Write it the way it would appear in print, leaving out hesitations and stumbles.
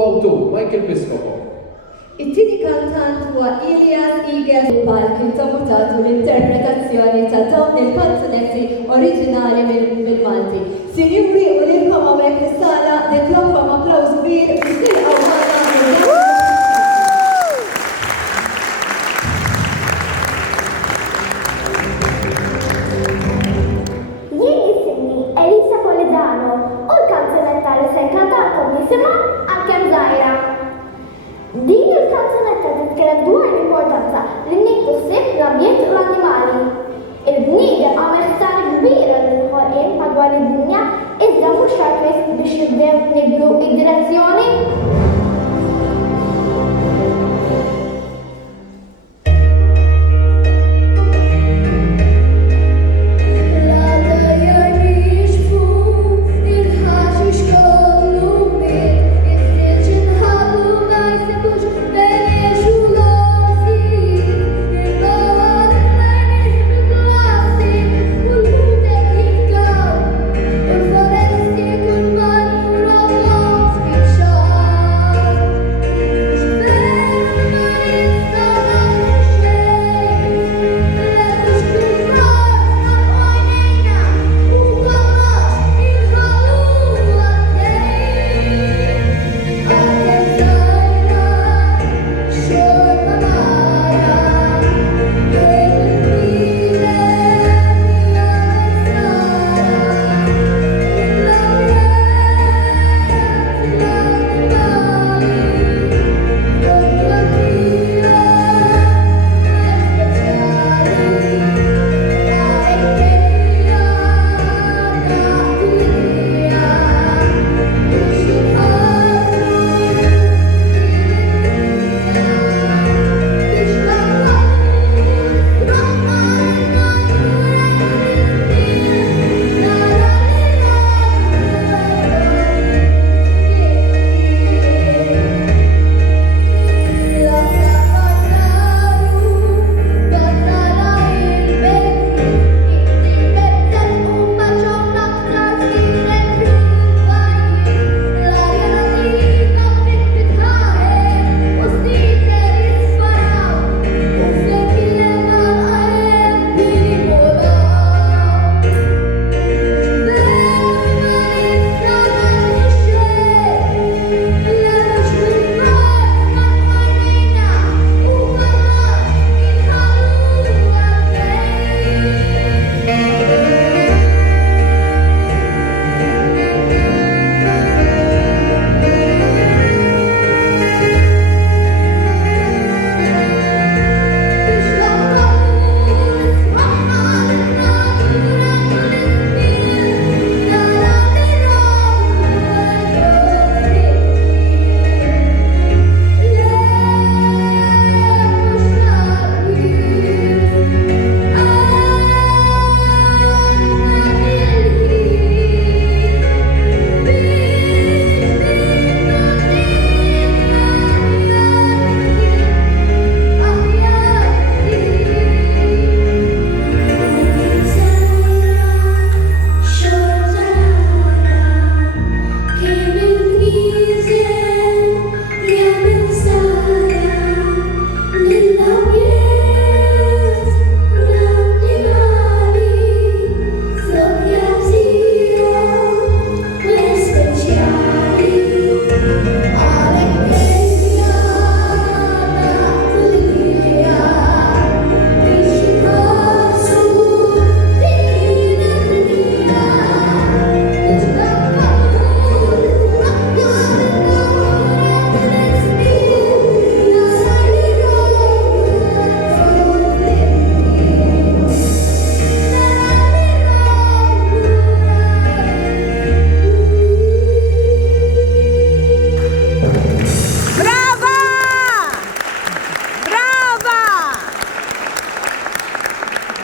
awtur Michael Piscopo. It-tieni kantant huwa Elias Eagles il-palk intamutatu l-interpretazzjoni ta' dawn il-kanzunetti oriġinali bil-Malti. Sinjuri u lilkom hawnhekk fis-sala nitlobkom applaws kbir biex tilqgħu magħna. Jien isimni Elisa Polidano u l-kanzunetta li se nkantalkom nisimha Għalkemm Żgħira. Din il-kanzunetta titkellem dwar l-importanza li nieħdu ħsieb l-ambjent u l-annimali. Il-bniedem għamel ħsara kbira lil-ħolqien madwar id-dinja iżda mhux xart biex nibdew nibdlu id-direzzjoni